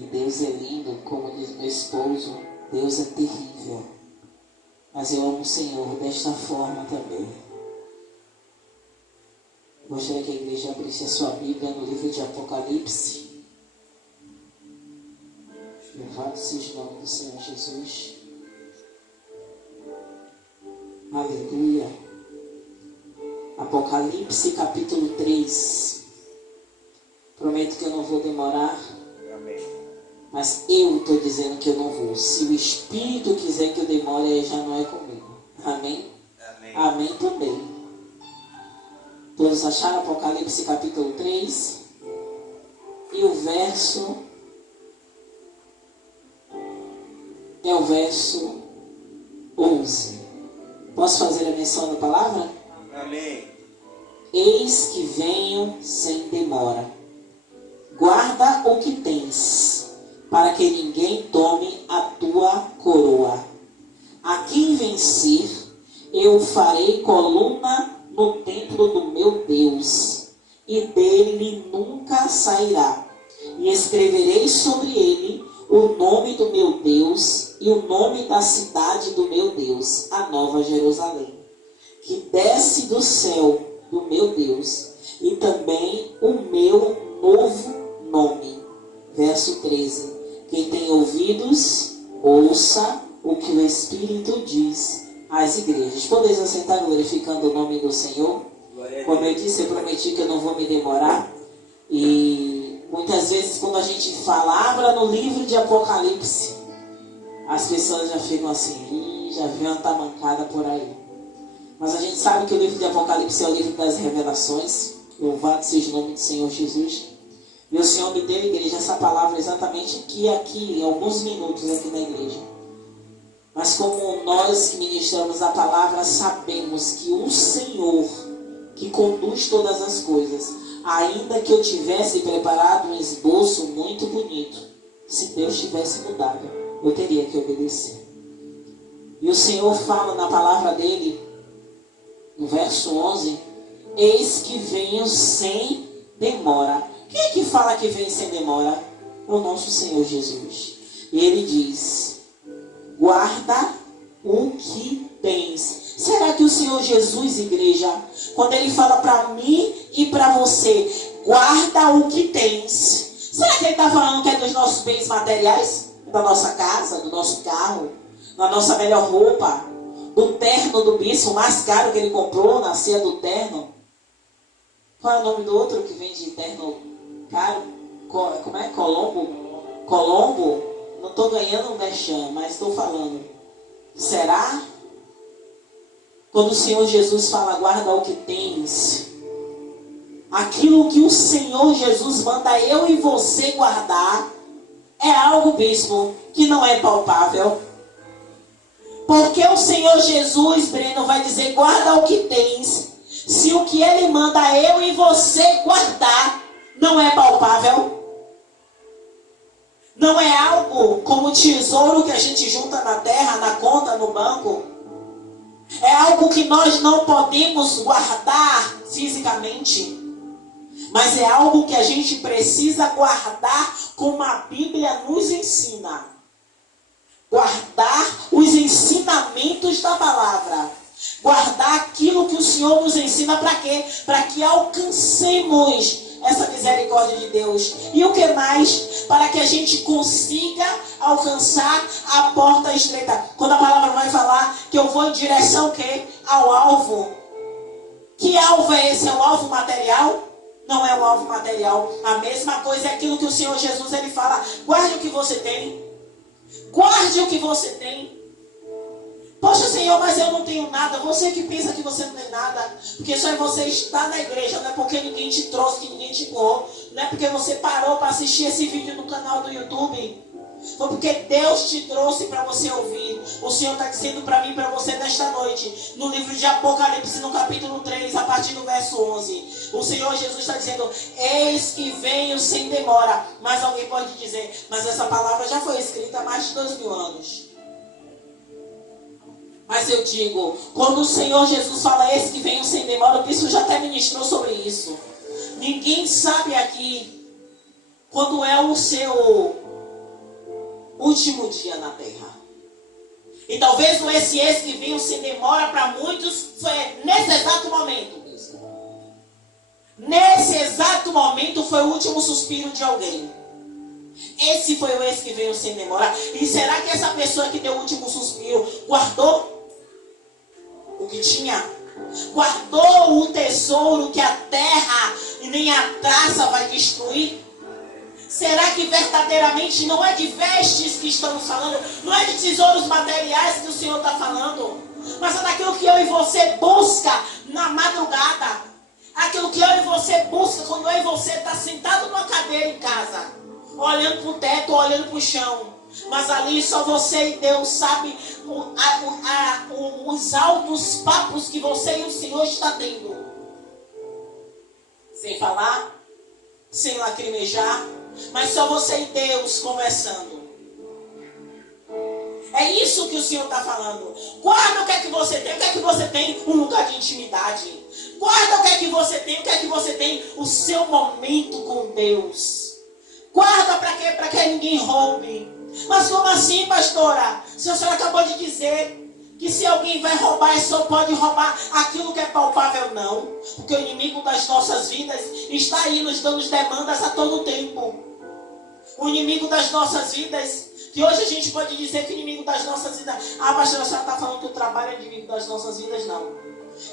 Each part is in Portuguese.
que Deus é lindo, como diz meu esposo, Deus é terrível. Mas eu amo o Senhor desta forma também. Gostaria que a igreja abrisse a sua Bíblia no livro de Apocalipse. Louvado seja o nome do Senhor Jesus. Aleluia. Apocalipse capítulo 3. Prometo que eu não vou demorar. Amém. Mas eu estou dizendo que eu não vou. Se o Espírito quiser que eu demore, aí já não é comigo. Amém? Amém. Amém também. Todos acharam Apocalipse capítulo 3? E o verso... é o verso 11. Posso fazer a menção da palavra? Amém. Eis que venho sem demora. Guarda o que tens, para que ninguém tome a tua coroa. A quem vencer, eu farei coluna no templo do meu Deus, e dele nunca sairá. E escreverei sobre ele o nome do meu Deus e o nome da cidade do meu Deus, a Nova Jerusalém, que desce do céu do meu Deus, e também o meu novo nome. Verso 13. Quem tem ouvidos, ouça o que o Espírito diz às igrejas. Podeis assentar glorificando o nome do Senhor? Como eu disse, eu prometi que eu não vou me demorar. E muitas vezes quando a gente fala, abra no livro de Apocalipse, as pessoas já ficam assim, já viu uma tamancada por aí. Mas a gente sabe que o livro de Apocalipse é o livro das revelações. Louvado seja o nome do Senhor Jesus. E o Senhor me deu, igreja, essa palavra exatamente aqui, em alguns minutos aqui na igreja. Mas como nós que ministramos a palavra, sabemos que o Senhor, que conduz todas as coisas, ainda que eu tivesse preparado um esboço muito bonito, se Deus tivesse mudado, eu teria que obedecer. E o Senhor fala na palavra dele, no verso 11, eis que venho sem demora. Quem é que fala que vem sem demora? O nosso Senhor Jesus. E ele diz, guarda o que tens. Será que o Senhor Jesus, igreja, quando ele fala para mim e para você, guarda o que tens, será que ele está falando que é dos nossos bens materiais? Da nossa casa, do nosso carro, da nossa melhor roupa, do terno do bispo mais caro que ele comprou na ceia do terno? Qual é o nome do outro que vende terno caro? Como é? Colombo? Não estou ganhando um merchan, mas estou falando. Será? Quando o Senhor Jesus fala, guarda o que tens, aquilo que o Senhor Jesus manda eu e você guardar, é algo, bispo, que não é palpável. Porque o Senhor Jesus, Breno, vai dizer, guarda o que tens, se o que Ele manda eu e você guardar não é palpável. Não é algo como tesouro que a gente junta na terra, na conta, no banco. É algo que nós não podemos guardar fisicamente. Mas é algo que a gente precisa guardar como a Bíblia nos ensina. Guardar os ensinamentos da palavra. Guardar aquilo que o Senhor nos ensina para quê? Para que alcancemos essa misericórdia de Deus. E o que mais? Para que a gente consiga alcançar a porta estreita. Quando a palavra vai falar que eu vou em direção ao quê? Ao alvo. Que alvo é esse? É um alvo material? Não é um alvo material. A mesma coisa é aquilo que o Senhor Jesus ele fala. Guarde o que você tem. Guarde o que você tem. Poxa, Senhor, mas eu não tenho nada. Você que pensa que você não tem nada, porque só é você estar na igreja, não é porque ninguém te trouxe, que ninguém te empurrou, não é porque você parou para assistir esse vídeo no canal do YouTube. Foi porque Deus te trouxe para você ouvir. O Senhor está dizendo para mim e para você nesta noite, no livro de Apocalipse, no capítulo 3, a partir do verso 11. O Senhor Jesus está dizendo, eis que venho sem demora. Mas alguém pode dizer, mas essa palavra já foi escrita há mais de 2000 anos. Mas eu digo, quando o Senhor Jesus fala, eis que venho sem demora, o bispo já até ministrou sobre isso. Ninguém sabe aqui quando é o seu último dia na terra. E talvez esse que veio sem demora para muitos foi nesse exato momento. Nesse exato momento foi o último suspiro de alguém. Esse foi o esse que veio sem demorar. E será que essa pessoa que deu o último suspiro guardou o que tinha? Guardou o tesouro que a terra e nem a traça vai destruir? Será que verdadeiramente não é de vestes que estamos falando? Não é de tesouros materiais que o Senhor está falando? Mas é daquilo que eu e você busca na madrugada. Aquilo que eu e você busca quando eu e você está sentado numa cadeira em casa, olhando para o teto, olhando para o chão. Mas ali só você e Deus sabe os altos papos que você e o Senhor estão tendo. Sem falar, sem lacrimejar, mas só você e Deus conversando. É isso que o Senhor está falando. Guarda o que é que você tem. O que é que você tem? Um lugar de intimidade. Guarda o que é que você tem. O que é que você tem? O seu momento com Deus. Guarda para quê? Para que ninguém roube. Mas como assim, pastora? Se a senhora acabou de dizer que se alguém vai roubar, só pode roubar aquilo que é palpável, não. Porque o inimigo das nossas vidas está aí nos dando demandas a todo tempo. O inimigo das nossas vidas, que hoje a gente pode dizer que o inimigo das nossas vidas... Ah, pastora, a senhora está falando que o trabalho é inimigo das nossas vidas? Não.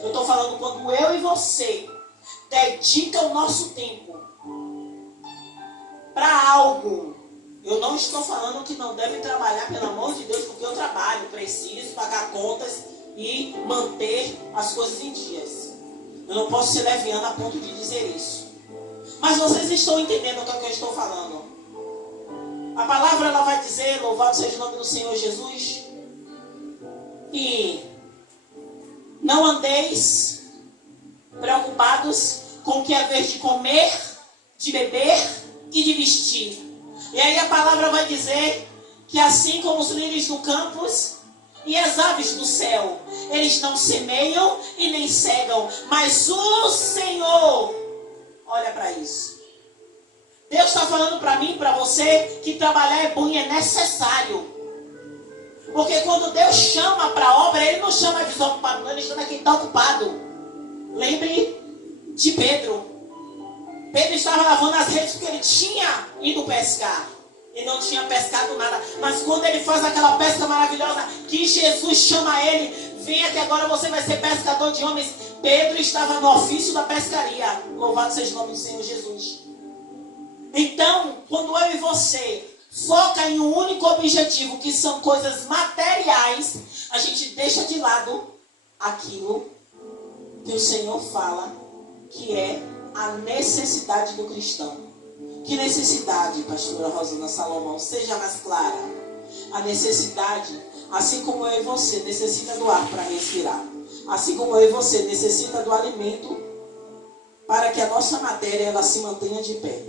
Eu estou falando quando eu e você dedica o nosso tempo para algo. Eu não estou falando que não deve trabalhar, pelo amor de Deus, porque eu trabalho, preciso pagar contas e manter as coisas em dias. Eu não posso ser leviano a ponto de dizer isso. Mas vocês estão entendendo o que eu estou falando. A palavra ela vai dizer, louvado seja o nome do Senhor Jesus, e não andeis preocupados com o que é vez de comer, de beber e de vestir. E aí a palavra vai dizer que assim como os lírios do campo e as aves do céu, eles não semeiam e nem cegam, mas o Senhor olha para isso. Deus está falando para mim, para você, que trabalhar é bom e é necessário. Porque quando Deus chama para a obra, Ele não chama desocupado, não, Ele chama quem está ocupado. Lembre de Pedro. Pedro estava lavando as redes porque ele tinha ido pescar. Ele não tinha pescado nada. Mas quando ele faz aquela pesca maravilhosa, que Jesus chama ele, venha que agora você vai ser pescador de homens. Pedro estava no ofício da pescaria. Louvado seja o nome do Senhor Jesus. Então, quando eu e você foca em um único objetivo, que são coisas materiais, a gente deixa de lado aquilo que o Senhor fala, que é a necessidade do cristão. Que necessidade, pastora Rosana Salomão? Seja mais clara. A necessidade, assim como eu e você necessita do ar para respirar, assim como eu e você necessita do alimento para que a nossa matéria ela se mantenha de pé,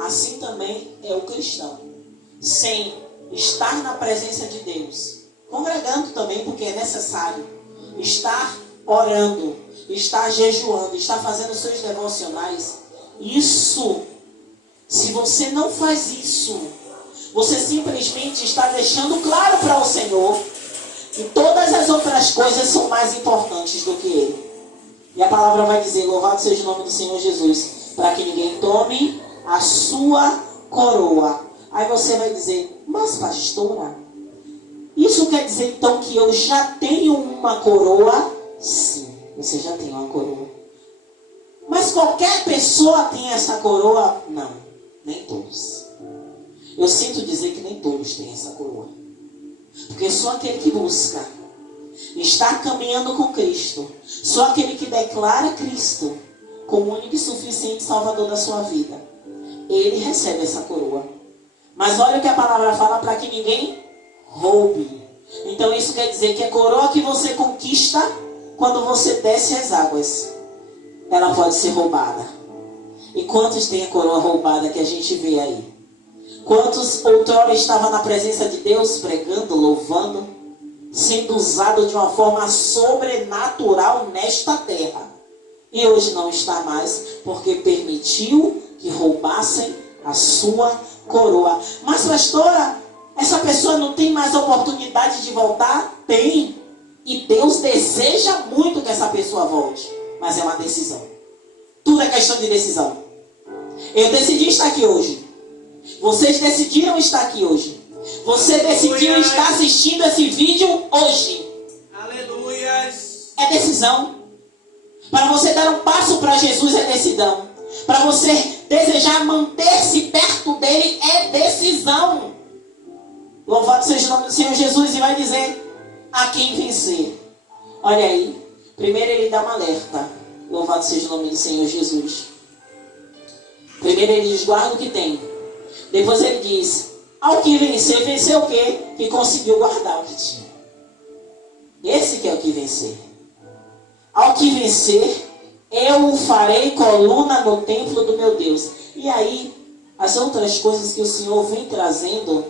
assim também é o cristão. Sem estar na presença de Deus, congregando também, porque é necessário estar orando, estar jejuando, estar fazendo seus devocionais. Isso, se você não faz isso, você simplesmente está deixando claro para o Senhor que todas as outras coisas são mais importantes do que Ele. E a palavra vai dizer, louvado seja o nome do Senhor Jesus, para que ninguém tome a sua coroa. Aí você vai dizer, mas pastora, isso quer dizer então que eu já tenho uma coroa? Sim, você já tem uma coroa. Mas qualquer pessoa tem essa coroa? Não, nem todos. Eu sinto dizer que nem todos têm essa coroa. Porque só aquele que busca estar caminhando com Cristo, só aquele que declara Cristo como único e suficiente Salvador da sua vida, ele recebe essa coroa. Mas olha o que a palavra fala, para que ninguém roube. Então isso quer dizer que a coroa que você conquista quando você desce as águas, ela pode ser roubada. E quantos tem a coroa roubada que a gente vê aí? Quantos outrora estavam na presença de Deus, pregando, louvando, sendo usado de uma forma sobrenatural nesta terra, e hoje não está mais, porque permitiu que roubassem a sua coroa. Mas pastora, Essa pessoa não tem mais oportunidade de voltar? Tem. E Deus deseja muito que essa pessoa volte. Mas é uma decisão. Tudo é questão de decisão. Eu decidi estar aqui hoje. Vocês decidiram estar aqui hoje. Você decidiu estar assistindo esse vídeo hoje. Aleluias. É decisão. Para você dar um passo para Jesus é decisão. Para você desejar manter-se perto dele é decisão. Louvado seja o nome do Senhor Jesus. E vai dizer a quem vencer. Olha aí. Primeiro ele dá um alerta. Louvado seja o nome do Senhor Jesus. Primeiro ele diz, guarda o que tem. Depois ele diz, ao que vencer, vencer o quê? Que conseguiu guardar o que tinha. Esse que é o que vencer. Ao que vencer, eu o farei coluna no templo do meu Deus. E aí, as outras coisas que o Senhor vem trazendo,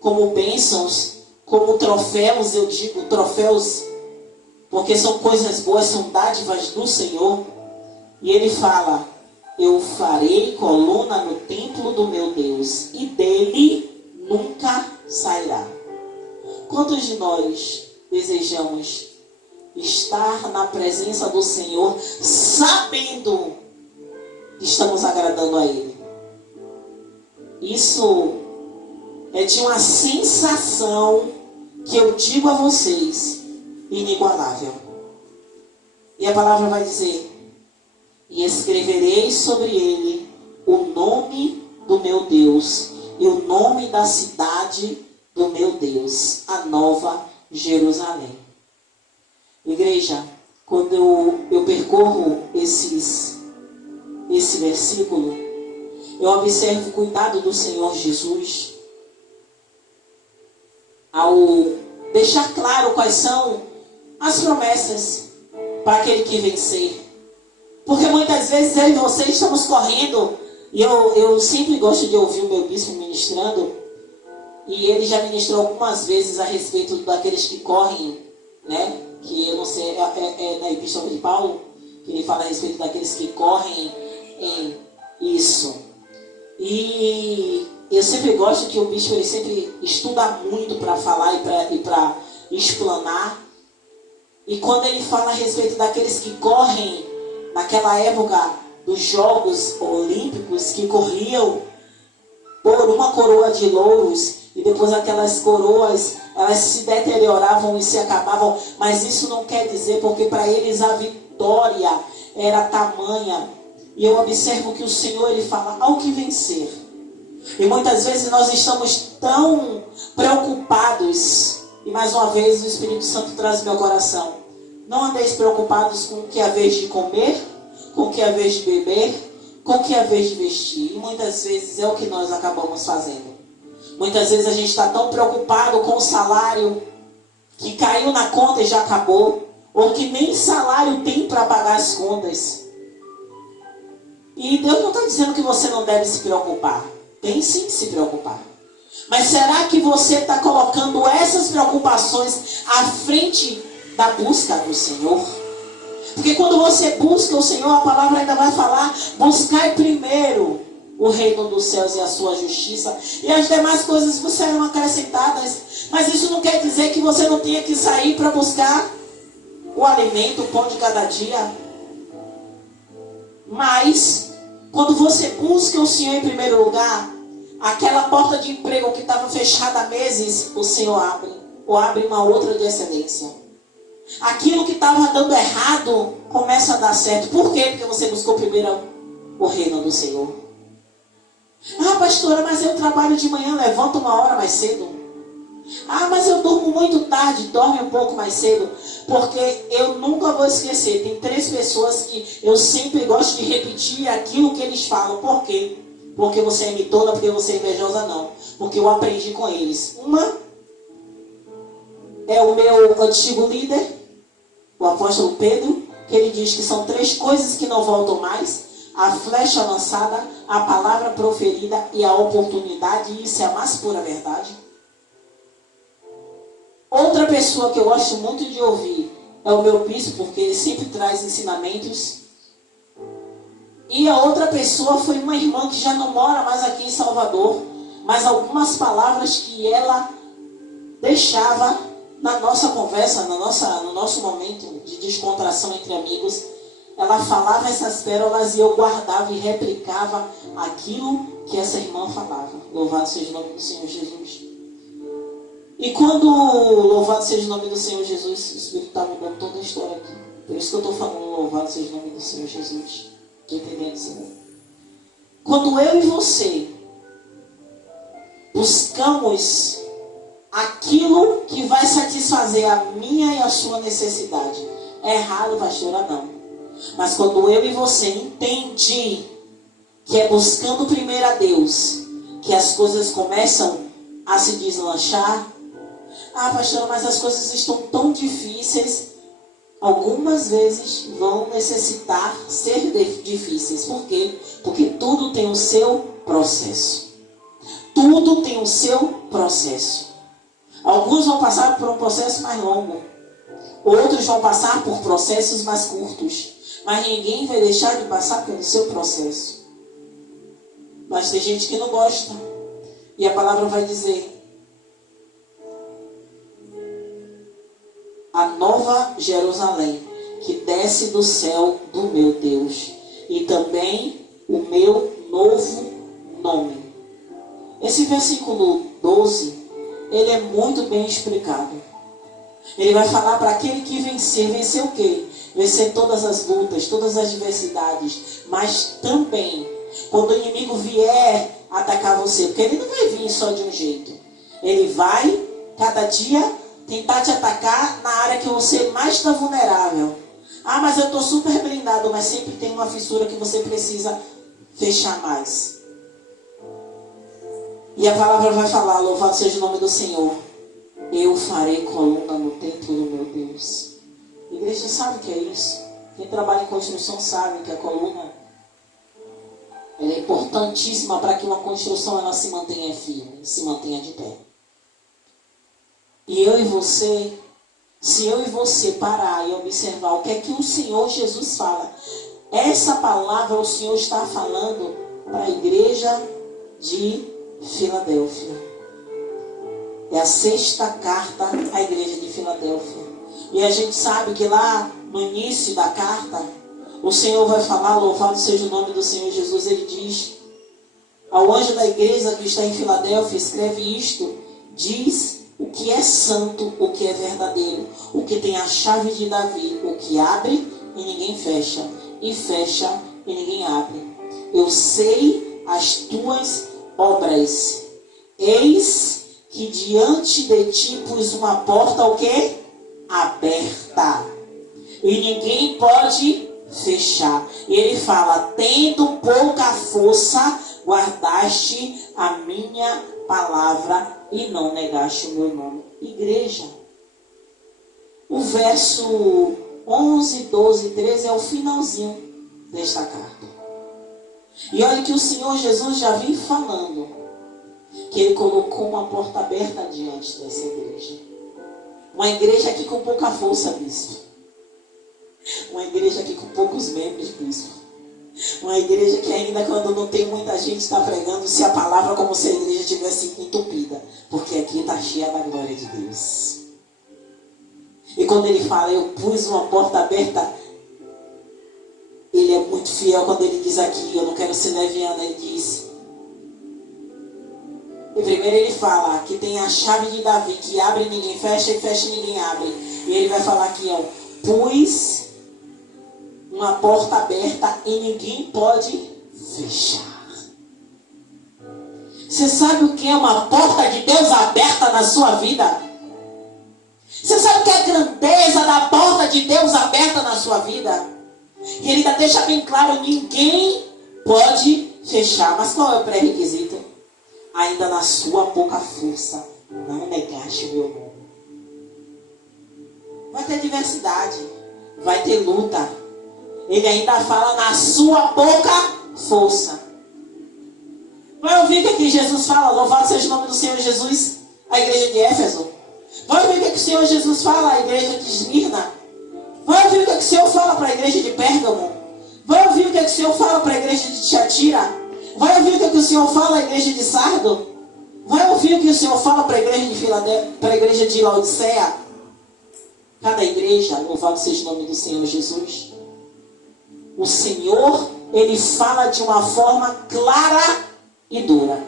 como bênçãos, como troféus, eu digo troféus, porque são coisas boas, são dádivas do Senhor. E ele fala, eu farei coluna no templo do meu Deus, e dele nunca sairá. Quantos de nós desejamos estar na presença do Senhor, sabendo que estamos agradando a Ele? Isso é de uma sensação que eu digo a vocês, inigualável. E a palavra vai dizer, e escreverei sobre ele o nome do meu Deus e o nome da cidade do meu Deus, a Nova Jerusalém. Igreja, quando eu percorro esse versículo, eu observo o cuidado do Senhor Jesus ao deixar claro quais são as promessas para aquele que vencer. Porque muitas vezes eu e você estamos correndo, e eu sempre gosto de ouvir o meu bispo ministrando, e ele já ministrou algumas vezes a respeito daqueles que correm, né? Que eu não sei, é na Epístola de Paulo, que ele fala a respeito daqueles que correm em isso. E eu sempre gosto que o bispo ele sempre estuda muito para falar e para explanar. E quando ele fala a respeito daqueles que correm, naquela época dos Jogos Olímpicos, que corriam por uma coroa de louros, e depois aquelas coroas, elas se deterioravam e se acabavam, mas isso não quer dizer, porque para eles a vitória era tamanha. E eu observo que o Senhor, ele fala, ao que vencer. E muitas vezes nós estamos tão preocupados, e mais uma vez o Espírito Santo traz meu coração, não andeis preocupados com o que é a vez de comer, com o que é a vez de beber, com o que é a vez de vestir. E muitas vezes é o que nós acabamos fazendo. Muitas vezes a gente está tão preocupado com o salário que caiu na conta e já acabou, ou que nem salário tem para pagar as contas. E Deus não está dizendo que você não deve se preocupar. Tem sim que se preocupar. Mas será que você está colocando essas preocupações à frente da busca do Senhor? Porque quando você busca o Senhor, a palavra ainda vai falar, buscai primeiro o reino dos céus e a sua justiça, e as demais coisas vos serão acrescentadas. Mas isso não quer dizer que você não tenha que sair para buscar o alimento, o pão de cada dia. Mas quando você busca o Senhor em primeiro lugar, aquela porta de emprego que estava fechada há meses, o Senhor abre, ou abre uma outra de excelência. Aquilo que estava dando errado começa a dar certo. Por quê? Porque você buscou primeiro o reino do Senhor. Ah, pastora, mas eu trabalho de manhã, levanto uma hora mais cedo. Ah, mas eu durmo muito tarde, dorme um pouco mais cedo. Porque eu nunca vou esquecer, tem 3 pessoas que eu sempre gosto de repetir aquilo que eles falam. Por quê? Porque você é mitona, porque você é invejosa, não. Porque eu aprendi com eles. Uma é o meu antigo líder, o apóstolo Pedro, que ele diz que são 3 coisas que não voltam mais: a flecha lançada, a palavra proferida e a oportunidade. E isso é a mais pura verdade. Outra pessoa que eu gosto muito de ouvir é o meu bispo, porque ele sempre traz ensinamentos. E a outra pessoa foi uma irmã que já não mora mais aqui em Salvador, mas algumas palavras que ela deixava na nossa conversa, no nosso momento de descontração entre amigos. Ela falava essas pérolas e eu guardava e replicava aquilo que essa irmã falava. Louvado seja o nome do Senhor Jesus. E quando, louvado seja o nome do Senhor Jesus, o Espírito está mudando toda a história aqui. Por isso que eu estou falando, louvado seja o nome do Senhor Jesus. Estou entendendo, Senhor? Quando eu e você buscamos aquilo que vai satisfazer a minha e a sua necessidade, é errado, pastora, não. Mas quando eu e você entende que é buscando primeiro a Deus que as coisas começam a se deslanchar. Ah, pastora, mas as coisas estão tão difíceis. Algumas vezes vão necessitar ser difíceis. Por quê? Porque tudo tem o seu processo. Tudo tem o seu processo. Alguns vão passar por um processo mais longo. Outros vão passar por processos mais curtos. Mas ninguém vai deixar de passar pelo seu processo. Mas tem gente que não gosta. E a palavra vai dizer: a nova Jerusalém, que desce do céu do meu Deus, e também o meu novo nome. Esse versículo 12, ele é muito bem explicado. Ele vai falar para aquele que vencer. Vencer o quê? Vencer todas as lutas, todas as adversidades. Mas também, quando o inimigo vier atacar você, porque ele não vai vir só de um jeito. Ele vai, cada dia, tentar te atacar na área que você mais está vulnerável. Ah, mas eu estou super blindado, mas sempre tem uma fissura que você precisa fechar mais. E a palavra vai falar, louvado seja o nome do Senhor: eu farei coluna no templo do meu Deus. A igreja sabe o que é isso. Quem trabalha em construção sabe que a coluna ela é importantíssima para que uma construção ela se mantenha firme, se mantenha de pé. E eu e você, se eu e você parar e observar o que é que o Senhor Jesus fala, essa palavra o Senhor está falando para a igreja de Filadélfia. É a 6ª carta à igreja de Filadélfia. E a gente sabe que lá no início da carta, o Senhor vai falar, louvado seja o nome do Senhor Jesus, ele diz: ao anjo da igreja que está em Filadélfia, escreve isto, diz o que é santo, o que é verdadeiro, o que tem a chave de Davi, o que abre e ninguém fecha, e fecha e ninguém abre. Eu sei as tuas obras, eis que diante de ti pus uma porta, o quê? Aberta, e ninguém pode fechar. E ele fala: tendo pouca força, guardaste a minha palavra e não negaste o meu nome. Igreja, o verso 11, 12, 13 é o finalzinho desta carta. E olha que o Senhor Jesus já vem falando que ele colocou uma porta aberta diante dessa igreja. Uma igreja aqui com pouca força, bispo. Uma igreja aqui com poucos membros, bispo. Uma igreja que ainda quando não tem muita gente está pregando, se a palavra como se a igreja tivesse entupida. Porque aqui está cheia da glória de Deus. E quando ele fala, eu pus uma porta aberta, ele é muito fiel quando ele diz aqui, eu não quero ser leviano, ele diz. E primeiro ele fala que tem a chave de Davi, que abre e ninguém fecha, e fecha e ninguém abre. E ele vai falar aqui, ó, pus uma porta aberta e ninguém pode fechar. Você sabe o que é uma porta de Deus aberta na sua vida? Você sabe o que é a grandeza da porta de Deus aberta na sua vida? E ele ainda deixa bem claro, ninguém pode fechar. Mas qual é o pré-requisito? Ainda na sua pouca força, não negaste o meu nome. Vai ter diversidade, vai ter luta. Ele ainda fala na sua pouca força. Vai ouvir o que Jesus fala, louvado seja o nome do Senhor Jesus, a igreja de Éfeso. Vai ouvir o que o Senhor Jesus fala, a igreja de Esmirna. Vai ouvir o que o Senhor fala para a igreja de Pérgamo. Vai ouvir o que o Senhor fala para a igreja de Tiatira. Vai ouvir o que o Senhor fala à igreja de Sardo. Vai ouvir o que o Senhor fala para a igreja de Filadélfia, para a igreja de Laodiceia. Cada igreja, louvado seja o nome do Senhor Jesus. O Senhor, Ele fala de uma forma clara e dura.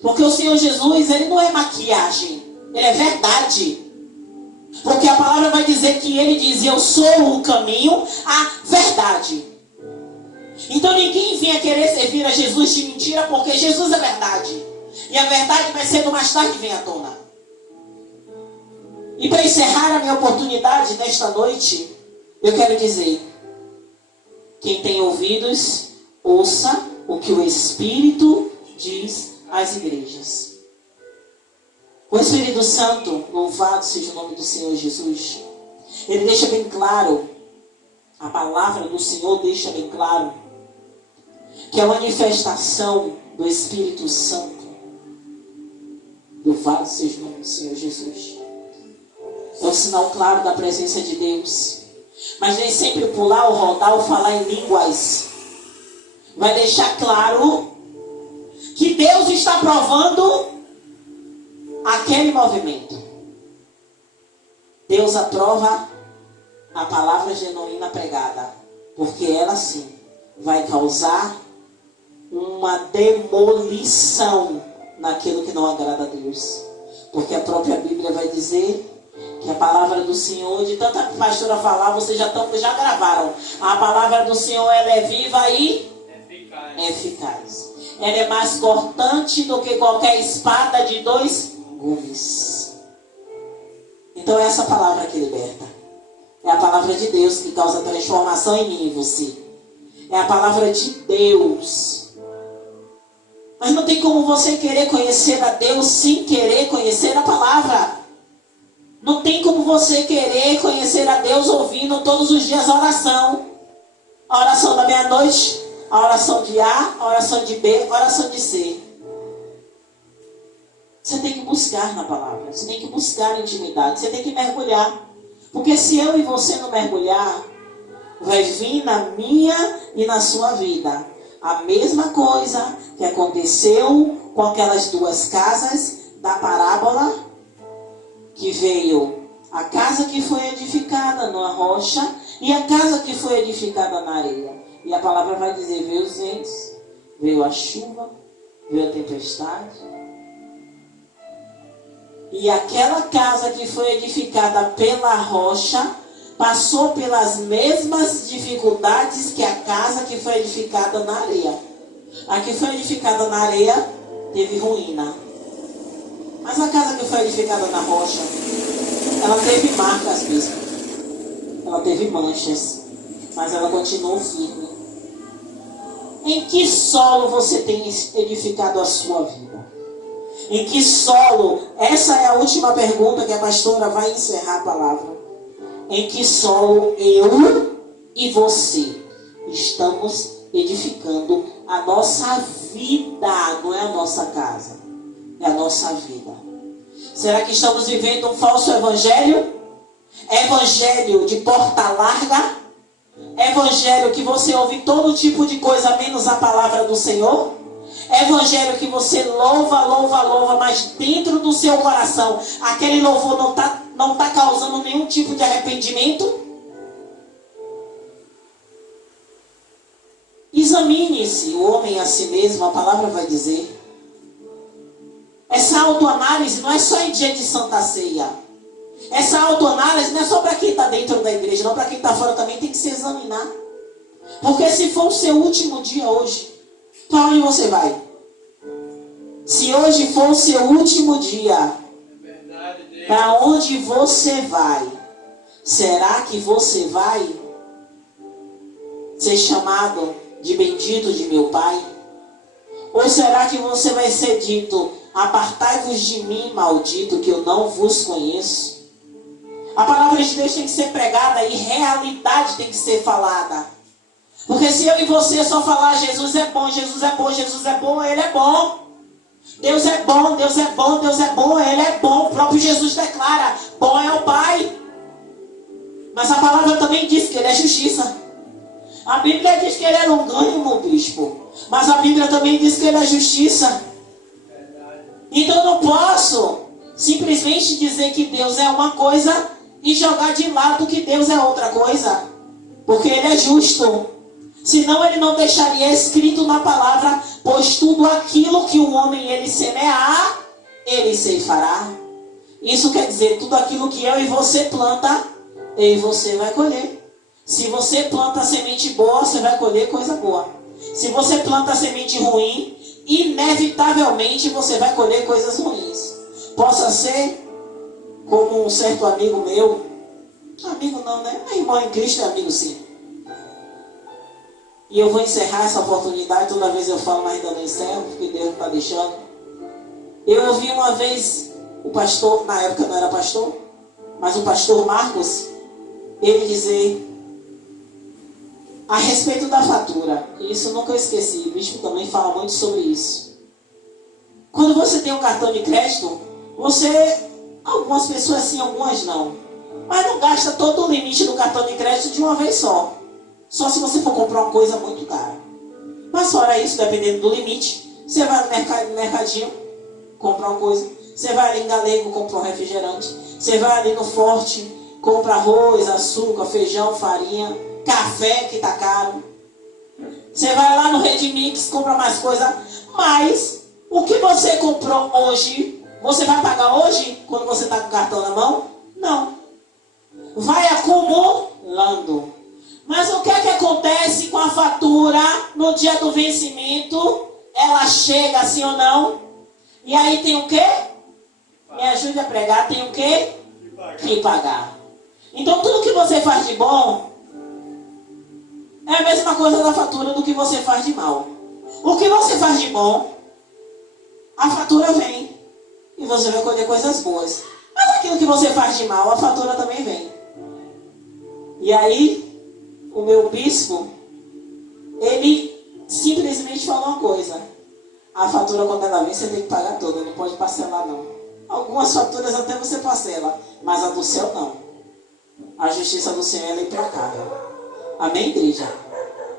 Porque o Senhor Jesus, Ele não é maquiagem. Ele é verdade. Porque a palavra vai dizer que Ele diz: eu sou o caminho, a verdade. Então ninguém vinha querer servir a Jesus de mentira, porque Jesus é verdade. E a verdade vai cedo ou mais tarde vir à tona. E para encerrar a minha oportunidade nesta noite, eu quero dizer: quem tem ouvidos, ouça o que o Espírito diz às igrejas. O Espírito Santo, louvado seja o nome do Senhor Jesus, ele deixa bem claro, a palavra do Senhor deixa bem claro, que a manifestação do Espírito Santo, louvado seja o nome do Senhor Jesus, é um sinal claro da presença de Deus. Mas nem sempre pular ou rodar ou falar em línguas vai deixar claro que Deus está provando aquele movimento. Deus aprova a palavra genuína pregada, porque ela sim vai causar uma demolição naquilo que não agrada a Deus. Porque a própria Bíblia vai dizer que a palavra do Senhor, de tanta pastora falar, vocês já gravaram. A palavra do Senhor, ela é viva e eficaz. Ela é mais cortante do que qualquer espada de 2 gumes. Então é essa palavra que liberta. É a palavra de Deus que causa transformação em mim e você. É a palavra de Deus. Mas não tem como você querer conhecer a Deus sem querer conhecer a palavra. Não tem como você querer conhecer a Deus ouvindo todos os dias a oração. A oração da meia-noite, a oração de A, a oração de B, a oração de C. Você tem que buscar na palavra. Você tem que buscar intimidade. Você tem que mergulhar. Porque se eu e você não mergulhar, vai vir na minha e na sua vida a mesma coisa que aconteceu com aquelas 2 casas da parábola, que veio a casa que foi edificada numa rocha e a casa que foi edificada na areia. E a palavra vai dizer: veio os ventos, veio a chuva, veio a tempestade. E aquela casa que foi edificada pela rocha passou pelas mesmas dificuldades que a casa que foi edificada na areia. A que foi edificada na areia teve ruína. Mas a casa que foi edificada na rocha, ela teve marcas mesmo. Ela teve manchas. Mas ela continuou firme. Em que solo você tem edificado a sua vida? Em que solo? Essa é a última pergunta que a pastora vai encerrar a palavra. Em que solo eu e você estamos edificando a nossa vida? Não é a nossa casa, é a nossa vida. Será que estamos vivendo um falso evangelho? Evangelho de porta larga? Evangelho que você ouve todo tipo de coisa menos a palavra do Senhor? Evangelho que você louva, mas dentro do seu coração aquele louvor não tá causando nenhum tipo de arrependimento? Examine-se o homem a si mesmo, a palavra vai dizer. Essa autoanálise não é só em dia de Santa Ceia. Essa autoanálise não é só para quem está dentro da igreja, não, para quem está fora também tem que se examinar. Porque se for o seu último dia hoje, para onde você vai? Se hoje for o seu último dia, para onde você vai? Será que você vai ser chamado de bendito de meu Pai? Ou será que você vai ser dito: apartai-vos de mim, maldito, que eu não vos conheço? A palavra de Deus tem que ser pregada e realidade tem que ser falada. Porque se eu e você só falar Jesus é bom, Jesus é bom, Jesus é bom, Ele é bom. Deus é bom, Deus é bom, Deus é bom, Ele é bom. O próprio Jesus declara: bom é o Pai. Mas a palavra também diz que Ele é justiça. A Bíblia diz que Ele é longânimo, bispo. Mas a Bíblia também diz que Ele é justiça. Então eu não posso simplesmente dizer que Deus é uma coisa e jogar de lado que Deus é outra coisa. Porque Ele é justo. Senão Ele não deixaria escrito na palavra, pois tudo aquilo que o homem ele semear, ele ceifará. Isso quer dizer, tudo aquilo que eu e você planta, eu e você vai colher. Se você planta semente boa, você vai colher coisa boa. Se você planta semente ruim, inevitavelmente você vai colher coisas ruins. Possa ser como um certo amigo meu, amigo não, né? Meu irmão em Cristo é amigo sim. E eu vou encerrar essa oportunidade, toda vez eu falo, mas ainda não encerro, porque Deus está deixando. Eu ouvi uma vez o pastor, na época não era pastor, mas o pastor Marcos, ele dizer a respeito da fatura, e isso eu nunca esqueci, o bispo também fala muito sobre isso. Quando você tem um cartão de crédito, algumas pessoas sim, algumas não, mas não gasta todo o limite do cartão de crédito de uma vez só. Só se você for comprar uma coisa muito cara. Mas fora isso, dependendo do limite, você vai no mercadinho, compra uma coisa. Você vai ali em Galego, compra um refrigerante. Você vai ali no Forte, compra arroz, açúcar, feijão, farinha, café que tá caro. Você vai lá no Redmix, compra mais coisa. Mas o que você comprou hoje, você vai pagar hoje, quando você tá com o cartão na mão? Não. Vai acumulando. Mas o que é que acontece com a fatura no dia do vencimento? Ela chega, sim ou não? E aí tem o quê? Me ajude a pregar. Tem o quê? Que pagar. Então tudo que você faz de bom é a mesma coisa da fatura do que você faz de mal. O que você faz de bom, a fatura vem. E você vai colher coisas boas. Mas aquilo que você faz de mal, a fatura também vem. E aí o meu bispo, ele simplesmente falou uma coisa: a fatura quando ela vem, você tem que pagar toda, não pode parcelar não. Algumas faturas até você parcela, mas a do céu não. A justiça do Senhor ela é implacável. Amém, igreja?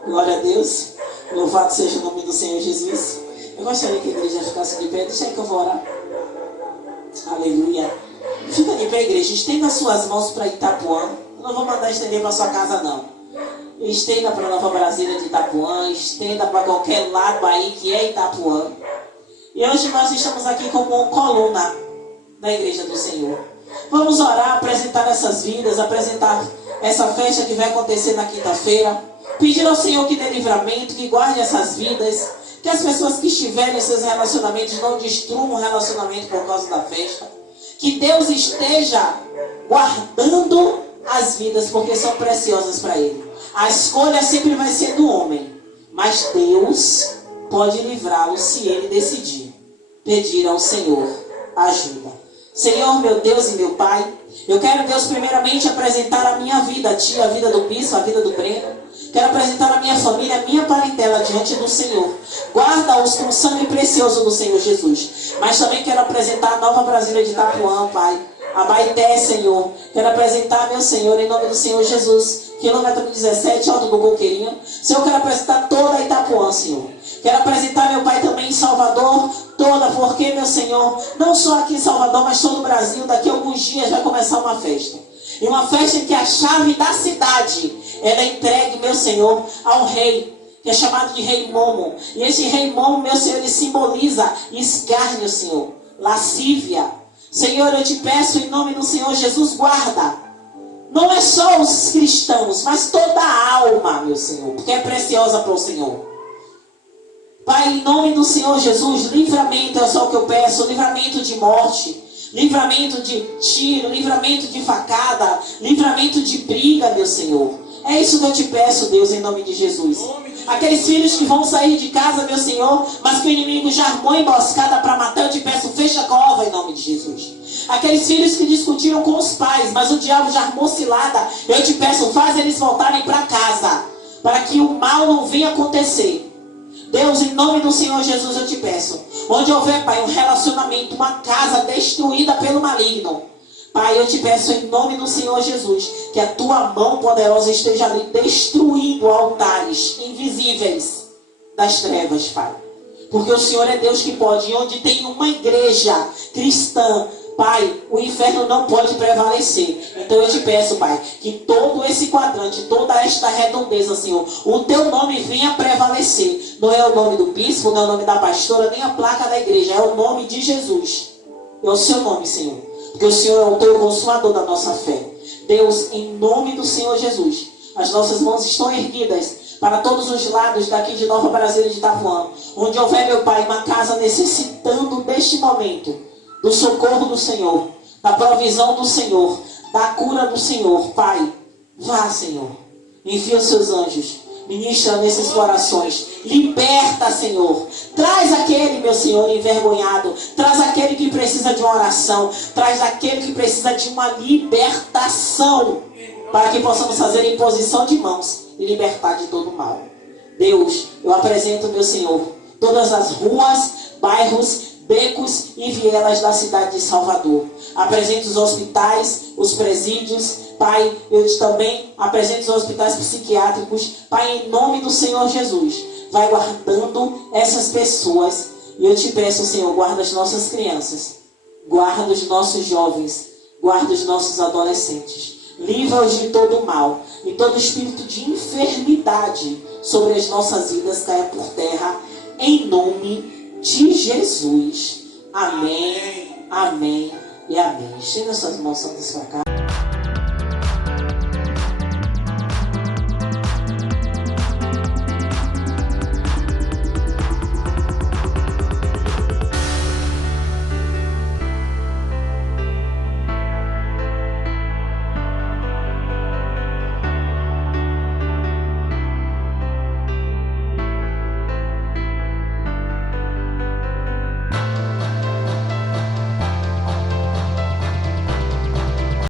Glória a Deus. Louvado seja o nome do Senhor Jesus. Eu gostaria que a igreja ficasse de pé. Deixa aí que eu vou orar. Aleluia. Fica de pé, igreja. Estenda as suas mãos para Itapuã. Eu não vou mandar estender para sua casa não. Estenda para Nova Brasília de Itapuã, estenda para qualquer lado aí que é Itapuã. E hoje nós estamos aqui como coluna da Igreja do Senhor. Vamos orar, apresentar essas vidas, apresentar essa festa que vai acontecer na quinta-feira. Pedir ao Senhor que dê livramento, que guarde essas vidas, que as pessoas que estiverem em seus relacionamentos não destruam o relacionamento por causa da festa. Que Deus esteja guardando as vidas, porque são preciosas para Ele. A escolha sempre vai ser do homem, mas Deus pode livrá-lo se ele decidir. Pedir ao Senhor ajuda. Senhor, meu Deus e meu Pai, eu quero, Deus, primeiramente apresentar a minha vida a Ti, a vida do bispo, a vida do Breno. Quero apresentar a minha família, a minha parentela diante do Senhor. Guarda-os com o sangue precioso do Senhor Jesus. Mas também quero apresentar a Nova Brasília de Itapuã, Pai. A Baité, Senhor. Quero apresentar, meu Senhor, em nome do Senhor Jesus, quilômetro 17, Alto do Coqueirinho. Senhor, quero apresentar toda a Itapuã, Senhor. Quero apresentar, meu Pai, também em Salvador, toda, porque, meu Senhor, não só aqui em Salvador, mas todo o Brasil, daqui a alguns dias vai começar uma festa. E uma festa em que a chave da cidade, ela é entregue, meu Senhor, ao rei, que é chamado de Rei Momo. E esse Rei Momo, meu Senhor, ele simboliza escárnio, Senhor, lascívia. Senhor, eu te peço em nome do Senhor Jesus, guarda. Não é só os cristãos, mas toda a alma, meu Senhor, porque é preciosa para o Senhor. Pai, em nome do Senhor Jesus, livramento é só o que eu peço, livramento de morte, livramento de tiro, livramento de facada, livramento de briga, meu Senhor. É isso que eu te peço, Deus, em nome de Jesus. Aqueles filhos que vão sair de casa, meu Senhor, mas que o inimigo já armou emboscada para matar, eu te peço, fecha a cova em nome de Jesus. Aqueles filhos que discutiram com os pais, mas o diabo já armou cilada, eu te peço, faz eles voltarem para casa, para que o mal não venha acontecer. Deus, em nome do Senhor Jesus, eu te peço, onde houver, Pai, um relacionamento, uma casa destruída pelo maligno, Pai, eu te peço em nome do Senhor Jesus, que a tua mão poderosa esteja ali destruindo altares invisíveis das trevas, Pai. Porque o Senhor é Deus que pode. E onde tem uma igreja cristã, Pai, o inferno não pode prevalecer. Então eu te peço, Pai, que todo esse quadrante, toda esta redondeza, Senhor, o teu nome venha prevalecer. Não é o nome do bispo, não é o nome da pastora, nem a placa da igreja. É o nome de Jesus. É o seu nome, Senhor. Porque o Senhor é o teu consumador da nossa fé. Deus, em nome do Senhor Jesus, as nossas mãos estão erguidas para todos os lados daqui de Nova Brasília e de Itapuã. Onde houver, meu Pai, uma casa necessitando deste momento do socorro do Senhor, da provisão do Senhor, da cura do Senhor. Pai, vá, Senhor. Envia os seus anjos. Ministra nesses corações. Liberta, Senhor. Traz aquele, meu Senhor, envergonhado. Traz aquele que precisa de uma oração. Traz aquele que precisa de uma libertação. Para que possamos fazer imposição de mãos e libertar de todo o mal. Deus, eu apresento, meu Senhor, todas as ruas, bairros, becos e vielas da cidade de Salvador. Apresento os hospitais, os presídios. Pai, eu também apresento os hospitais psiquiátricos. Pai, em nome do Senhor Jesus, vai guardando essas pessoas. E eu te peço, Senhor, guarda as nossas crianças, guarda os nossos jovens, guarda os nossos adolescentes. Livra-os de todo o mal. E todo espírito de enfermidade sobre as nossas vidas caia por terra. Em nome de Jesus. Amém, amém e amém. Estenda suas mãos santas para cá.